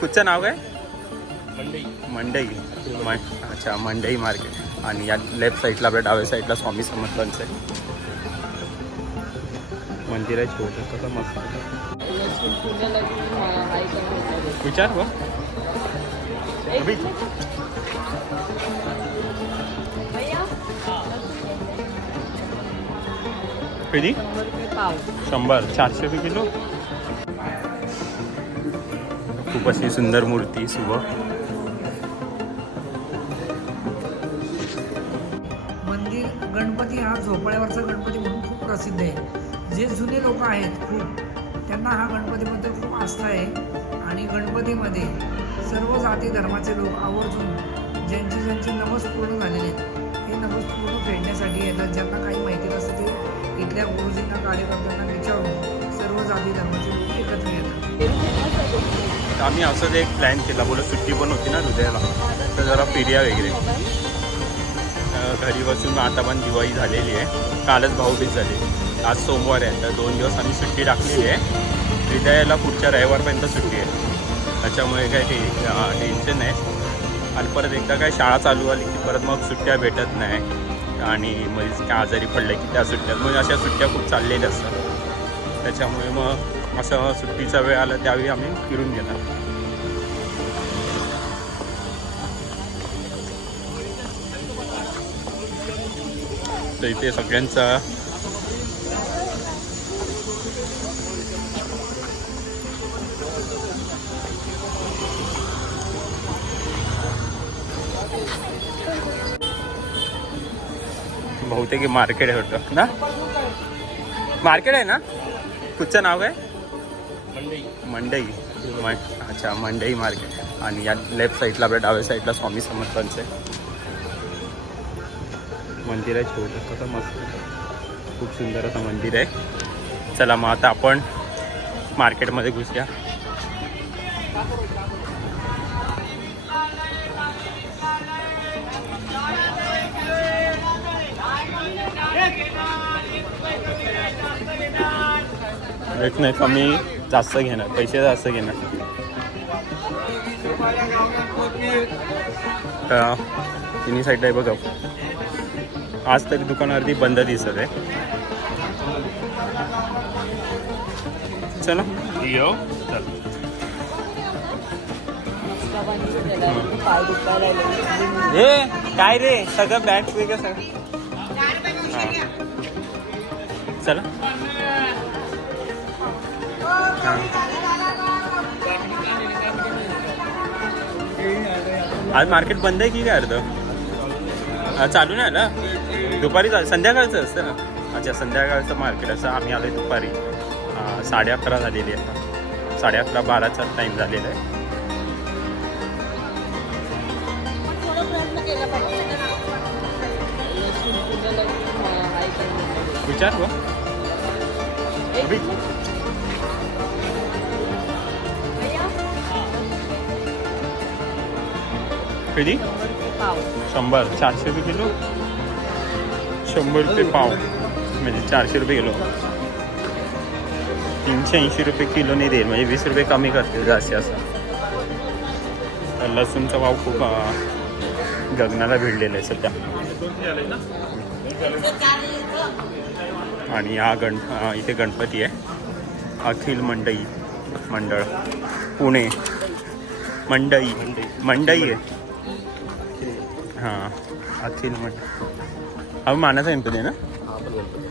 कुठचं नाव काय? मंडई. मंडई. म अच्छा मंडई मार्केट. आणि या लेफ्ट साईडला आपल्या डाव्या साईडला स्वामी समर्थांचं आहे. मंदिर आहे छोटं कसं मस्त विचार बघ. किती? शंभर. चारशे रुपये किलो? खूप अशी सुंदर मूर्ती सुबह मंदिर गणपती हा झोपाळ्यावरचा गणपती म्हणून खूप प्रसिद्ध आहे. जे जुने लोक आहेत खूप त्यांना हा गणपतीबद्दल खूप आस्था आहे. आणि गणपतीमध्ये सर्व जाती धर्माचे लोक आवर्जून ज्यांची ज्यांची नवस पूर्ण झालेले आहेत हे नवस पूर्ण फेडण्यासाठी येतात. ज्यांना काही माहिती नसतं ते इथल्या गुरुजींना कार्यकर्त्यांना विचारून सर्व जाती धर्माचे लोक एकत्र येतात. आम्ही असंच एक प्लॅन केला. बोला सुट्टी पण होती ना हृदयाला. तर जरा फिर्या वगैरे. घरी बसून आता पण दिवाळी झालेली आहे. कालच भाऊबीज झाली. आज सोमवार आहे. तर दोन दिवस आम्ही सुट्टी टाकलेली आहे. हृदयाला पुढच्या रविवारपर्यंत सुट्टी आहे. त्याच्यामुळे काय ते टेन्शन नाही. आणि परत एकदा काय शाळा चालू आली की परत मग सुट्ट्या भेटत नाही. आणि मग काय आजारी पडलं की त्या सुट्ट्या म्हणजे अशा सुट्ट्या खूप चाललेल्या असतात. त्याच्यामुळे मग असं सुट्टीचा वेळ आला त्यावेळी आम्ही फिरून घेणार. तर इथे सगळ्यांचा बहुतेक मार्केट आहे वाटतं ना? मार्केट आहे ना? कुठचं नाव काय? मंडई म अच्छा मंडई मार्केट आणि या लेफ्ट साईडला आपल्या डाव्या साईडला स्वामी समर्थांचं. आहे मंदिर आहे छोटं कसं मस्त. खूप सुंदर असं मंदिर आहे. चला मग आता आपण मार्केटमध्ये घुसूया. रेट नाही कमी जास्त घेणार पैसे जास्त घेणार तिन्ही साईडला आहे बघा. आज तरी दुकान अर्धी बंद दिसत आहे. चला. येऊ चल. हे काय रे? सगळं बॅग वेगळं सगळं. हां. चला. आज मार्केट बंद आहे की काय अर्ध चालू नाही ना दुपारी चालू संध्याकाळचं असतं ना. अच्छा संध्याकाळचं मार्केट असं आम्ही आलो दुपारी. साडे अकरा झालेली आहे. साडे अकरा बाराचा टाईम झालेला आहे. विचार किती शंभर. चारशे रुपये किलो? शंभर रुपये पाव. म्हणजे चारशे रुपये किलो. तीनशे ऐंशी रुपये किलोने देईल म्हणजे वीस रुपये कमी करतील जास्ती असं. तर लसूणचा भाव खूप गगनाला भिडलेला आहे सध्या. आणि हा गण इथे गणपती आहे. अखिल मंडई मंडळ. पुणे. मंडई. मंडई आहे. हां. अखिल मंडई हा मानाचा गणपती आहे ना हा पण गणपती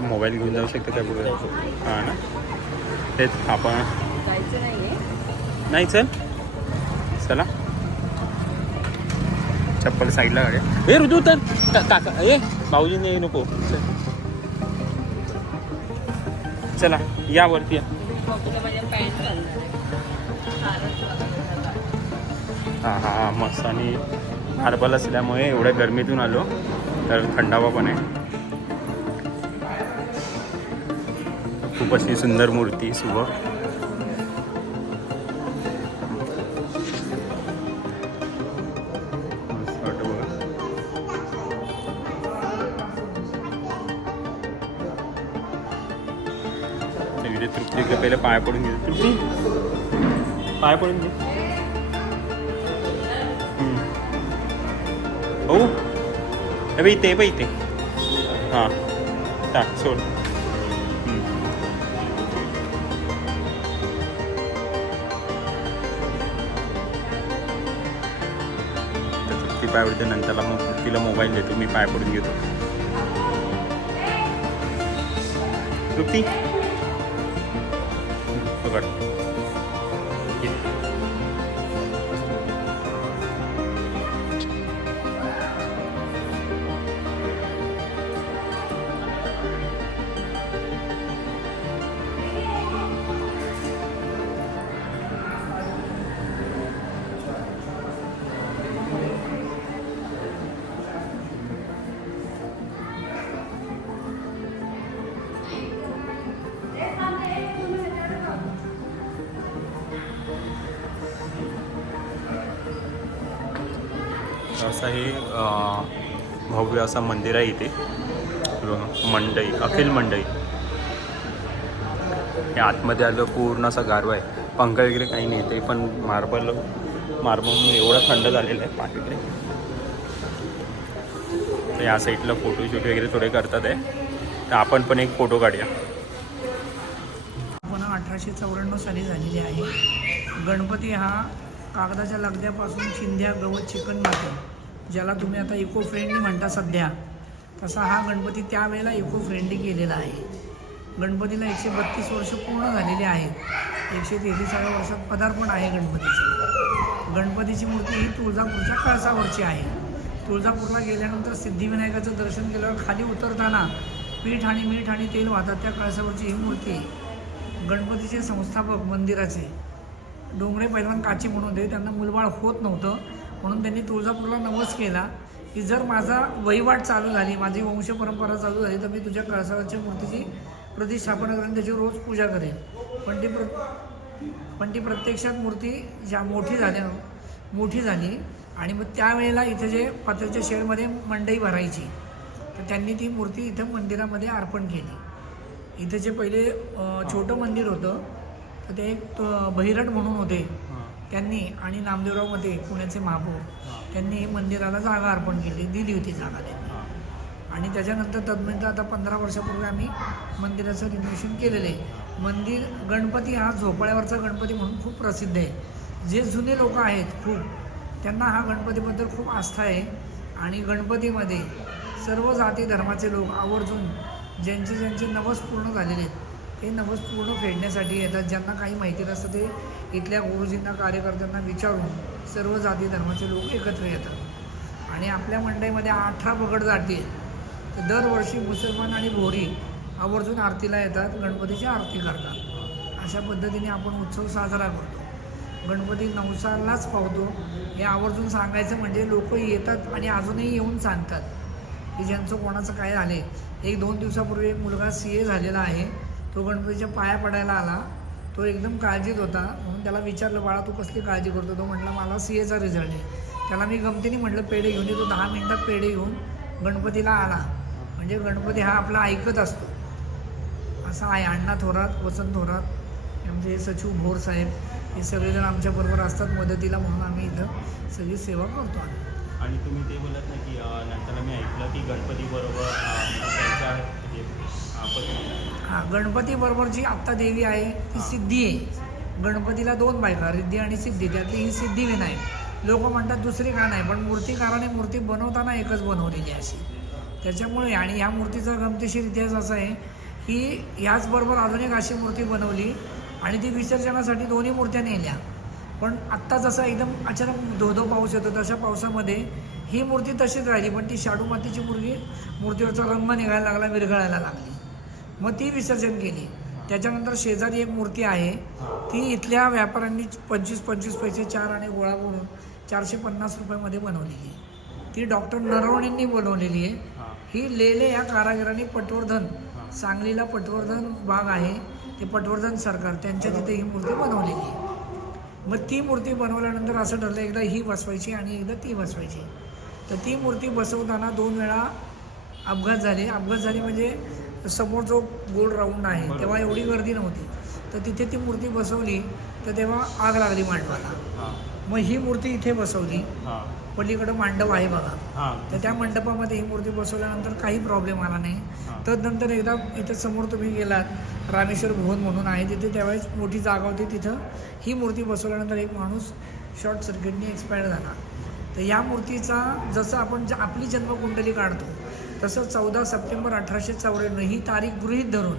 मोबाईल घेऊन जाऊ शकतो त्या पुढे? हां ना? तेच आपण. नाही चल. चला. चप्पल साईडला गाड्या हे ऋतू तर का- काका ए भाऊजीने नको. चल. चला या वरती या. हां हां हां मस्त. आणि मार्बल असल्यामुळे एवढ्या गरमीतून आलो तर थंडावा पण आहे. खूप अशी सुंदर मूर्ती सुबह इकडे तृप्तीकडे पहिले पाय पडून घेऊ तृप्ती? पाय पडून घे. हो अरे बाई ते बाई हां. टाक सोड. तृप्ती पाय पडते नंतरला मग तिला मोबाईल देतो मी पाय पडून घेतो. तृप्ती? पकड असं हे भव्य असं मंदिर आहे इथे. मंडई अखिल मंडई. हे आतमध्ये आलं पूर्ण असा गारवा आहे. पंखा वगैरे काही नाही ते पण मार्बल मार्बल एवढं थंड झालेला आहे पाठीकडे तर या साईडला फोटोशूट वगैरे थोडे करतात आहे. तर आपण पण एक फोटो काढूया. पुन्हा अठराशे चौऱ्याण्णव साली झालेली आहे. गणपती हा कागदाच्या लगद्यापासून शिंद्या गवत चिकन माती ज्याला तुम्ही आता इको फ्रेंडली म्हणता सध्या तसा हा गणपती त्यावेळेला इको फ्रेंडली केलेला आहे. गणपतीला एकशे बत्तीस वर्ष पूर्ण झालेली आहेत. एकशे तेहतीसाव्या वर्षात पदार्पण आहे गणपतीची. गणपतीची मूर्ती ही तुळजापूरच्या कळसावरची आहे. तुळजापूरला गेल्यानंतर सिद्धिविनायकाचं दर्शन केल्यावर खाली उतरताना पीठ आणि मीठ आणि तेल वाहतात त्या कळसावरची ही मूर्ती. आहे गणपतीचे संस्थापक मंदिराचे. डोंगरे पैलवान काची म्हणून होते त्यांना मुलबाळ होत नव्हतं. म्हणून त्यांनी तुळजापूरला नवस केला की जर माझा वहिवाट चालू झाली माझी वंश परंपरा चालू झाली तर मी तुझ्या कळसावरच्या मूर्तीची प्रतिष्ठापना करेन त्याची रोज पूजा करेन. पण ती प्र पण ती प्रत्यक्षात मूर्ती ज्या मोठी झाल्या मोठी झाली आणि मग त्यावेळेला इथं जे पात्र्याच्या शेडमध्ये मंडई भरायची तर त्यांनी ती मूर्ती इथं मंदिरामध्ये अर्पण केली. इथं जे पहिले छोटं मंदिर होतं तर ते एक अं, बहिरट म्हणून होते. त्यांनी आणि नामदेवरावमध्ये पुण्याचे महापौर त्यांनी मंदिराला जागा अर्पण केली दिली होती जागा त्यांनी. आणि त्याच्यानंतर तदनंतर आता पंधरा वर्षापूर्वी आम्ही मंदिराचं रिनोव्हेशन केलेलं आहे. मंदिर गणपती हा झोपाळ्यावरचा गणपती म्हणून खूप प्रसिद्ध आहे. जे जुने लोक आहेत खूप त्यांना हा गणपतीबद्दल खूप आस्था आहे. आणि गणपतीमध्ये सर्व जाती धर्माचे लोक आवर्जून ज्यांचे ज्यांचे नवस पूर्ण झालेले आहेत ते नवस पूर्ण फेडण्यासाठी येतात. ज्यांना काही माहिती नसतं ते इथल्या गुरुजींना कार्यकर्त्यांना विचारून सर्व जाती धर्माचे लोक एकत्र येतात. आणि आपल्या मंडईमध्ये अठरा पगड जाती आहेत. तर दरवर्षी मुसलमान आणि भोरी आवर्जून आरतीला येतात. गणपतीची आरती करतात. अशा पद्धतीने आपण उत्सव साजरा करतो. गणपती नवसालाच पावतो. हे आवर्जून सांगायचं म्हणजे लोक येतात आणि अजूनही येऊन सांगतात. की ज्यांचं कोणाचं काय झाले एक दोन दिवसापूर्वी एक मुलगा सी ए झालेला आहे. तो गणपतीच्या पाया पडायला आला. तो एकदम काळजीत होता. म्हणून त्याला विचारलं बाळा तू कसली काळजी करतो? तो म्हटला मला सी एचा रिझल्ट आहे. त्याला मी गमतीने म्हटलं पेढे घेऊन तो दहा मिनिटात पेढे घेऊन गणपतीला आला. म्हणजे गणपती हा आपला ऐकत असतो. असा आहे अण्णा थोरात वसंत थोरात आमचे सचिव भोर साहेब. हे सगळेजण आमच्याबरोबर असतात मदतीला म्हणून आम्ही इथं सगळी सेवा करतो आम्ही. आणि तुम्ही ते बोलत ना की नंतर आम्ही ऐकलं की गणपती बरोबर हे, आपण हा गणपती बरोबर जी आत्ता देवी आहे ती सिद्धी आहे. गणपतीला दोन बायका रिद्धी आणि सिद्धी. त्यातली ही सिद्धी विनायक लोक म्हणतात दुसरी का नाही पण मूर्तिकाराने मूर्ती बनवताना एकच बनवलेली आहे अशी. त्याच्यामुळे आणि ह्या मूर्तीचा गमतीशीर इतिहास असा आहे की ह्याचबरोबर अजून एक अशी मूर्ती बनवली आणि ती विसर्जनासाठी दोन्ही मूर्त्या नेल्या. पण आत्ता जसा एकदम अचानक धोधो पाऊस येतो तशा पावसामध्ये ही मूर्ती तशीच राहिली पण ती शाडू मातीची मुर्गी मूर्तीवरचा रंग निघायला लागला विरघळायला लागली. मग ती विसर्जन केली. त्याच्यानंतर शेजारी एक मूर्ती आहे. ती इथल्या व्यापाऱ्यांनी पंचवीस पंचवीस पैसे चार आणि गोळा करून चारशे पन्नास रुपयामध्ये बनवलेली आहे. ती डॉक्टर नरवणेंनी बनवलेली आहे. हां. लेले या कारागिरांनी पटवर्धन सांगलीला पटवर्धन बाग आहे. ते पटवर्धन सरकार त्यांच्या तिथे ही मूर्ती बनवलेली आहे. मग ती मूर्ती बनवल्यानंतर असं ठरलं एकदा ही बसवायची आणि एकदा ती बसवायची. तर ती मूर्ती बसवताना दोन वेळा अपघात झाले. अपघात झाले म्हणजे समोर जो गोल राऊंड आहे. तेव्हा एवढी गर्दी नव्हती. तर तिथे ती मूर्ती बसवली तर तेव्हा आग लागली मांडवाला. मग ही मूर्ती इथे बसवली. पलीकडं मांडव आहे बघा. तर त्या मंडपामध्ये ही मूर्ती बसवल्यानंतर काही प्रॉब्लेम आला नाही. हां. तदनंतर एकदा इथं समोर तुम्ही गेलात रामेश्वर भुवन म्हणून आहे तिथे त्यावेळेस मोठी जागा होती तिथं. ही मूर्ती बसवल्यानंतर एक माणूस शॉर्ट सर्किटने एक्सपायर झाला. तर या मूर्तीचा जसं आपण ज- आपली जन्मकुंडली काढतो तसं चौदा सप्टेंबर अठराशे चौऱ्याण्णव ही तारीख गृहीत धरून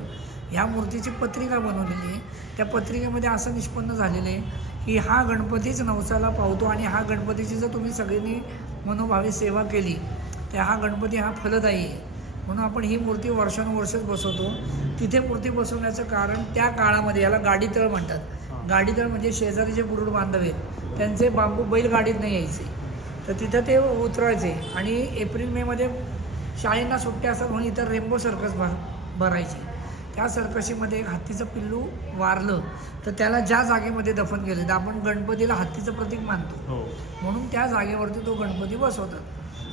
ह्या मूर्तीची पत्रिका बनवलेली आहे. त्या पत्रिकेमध्ये असं निष्पन्न झालेलं आहे की हा गणपतीच नवसाला पावतो आणि हा गणपतीची जर तुम्ही सगळ्यांनी मनोभावी सेवा केली तर हा गणपती हा फलदायी आहे. म्हणून आपण ही मूर्ती वर्षानुवर्षच बसवतो. तिथे मूर्ती बसवण्याचं कारण त्या काळामध्ये याला गाडीतळ म्हणतात. गाडीतळ म्हणजे शेजारी जे गुरुड बांधव आहेत त्यांचे बांबू बैलगाडीत नाही यायचे. तर तिथं ते उतरायचे आणि एप्रिल मेमध्ये शाळेंना सुट्ट्या असतात म्हणून इथं रेम्बो सर्कस भर भरायची. त्या सर्कशीमध्ये एक हत्तीचं पिल्लू वारलं तर त्याला ज्या जागेमध्ये दफन केलं तर आपण गणपतीला हत्तीचं प्रतीक मानतो. हो. म्हणून त्या जागेवरती तो गणपती बसवतात.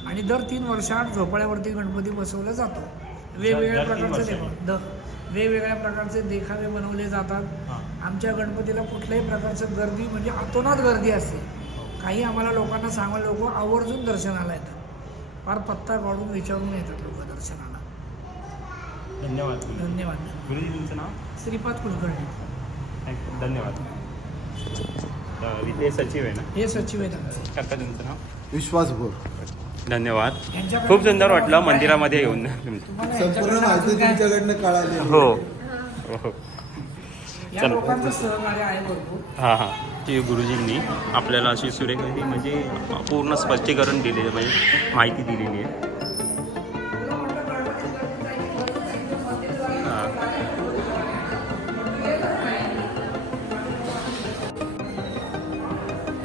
आणि दर तीन वर्षात झोपाळ्यावरती गणपती बसवला जातो. वेगवेगळ्या प्रकारचे द वेगवेगळ्या प्रकारचे देखावे बनवले जातात. हां. आमच्या गणपतीला कुठल्याही प्रकारचं गर्दी म्हणजे अतोनात गर्दी असते. काही आम्हाला लोकांना सांगायला लोक आवर्जून दर्शनाला येतात. फार पत्ता काढून विचारून येतात लोक दर्शनाला. धन्यवाद. धन्यवाद. गुरुजी तुमचं नाव? श्रीपाद कुलकर्णी. थँक्यू धन्यवाद. इथे सचिव आहे ना? हे सचिव आहेत. काका तुमचं नाव? विश्वास भोर. धन्यवाद. खूप सुंदर वाटलं मंदिरामध्ये येऊन. संपूर्ण माहिती तुमच्याकडनं कळाली. हो हो. या चला. लोकांचं सहकार्य आहे भरपूर. हां हां. ते गुरुजींनी आपल्याला अशी सुरेख म्हणजे पूर्ण स्पष्टीकरण दिलेलं म्हणजे माहिती दिलेली आहे.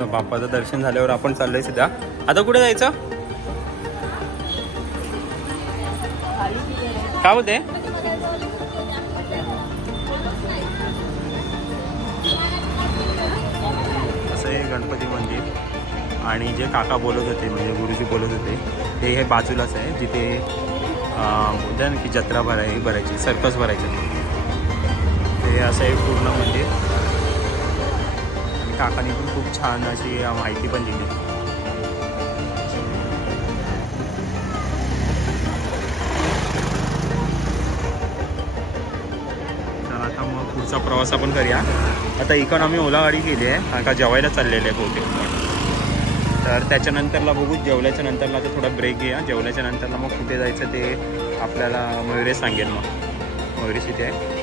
बाप्पाचं दर्शन झाल्यावर आपण चाललोय सध्या. आता कुठे जायचं? काय होते आणि जे काका बोलत होते म्हणजे गुरुजी बोलत होते ते हे बाजूलाच आहे जिथे अं, बोलतात ना की जत्रा भराय भरायची सर्कस भरायची. ते असं आहे पूर्ण मंदिर. आणि काकांनी पण खूप छान अशी माहिती पण दिली. आता मग पुढचा प्रवास आपण करूया. आता इकॉनॉमी आम्ही ओला गाडी केली आहे का जेवायला चाललेले आहे बहुतेक. तर त्याच्यानंतरला बघू जेवल्याच्या नंतरला तर थोडा ब्रेक घ्या जेवल्याच्या नंतरला मग कुठे जायचं ते आपल्याला मयुरेश सांगेल मग. मयुरेश इथे आहे.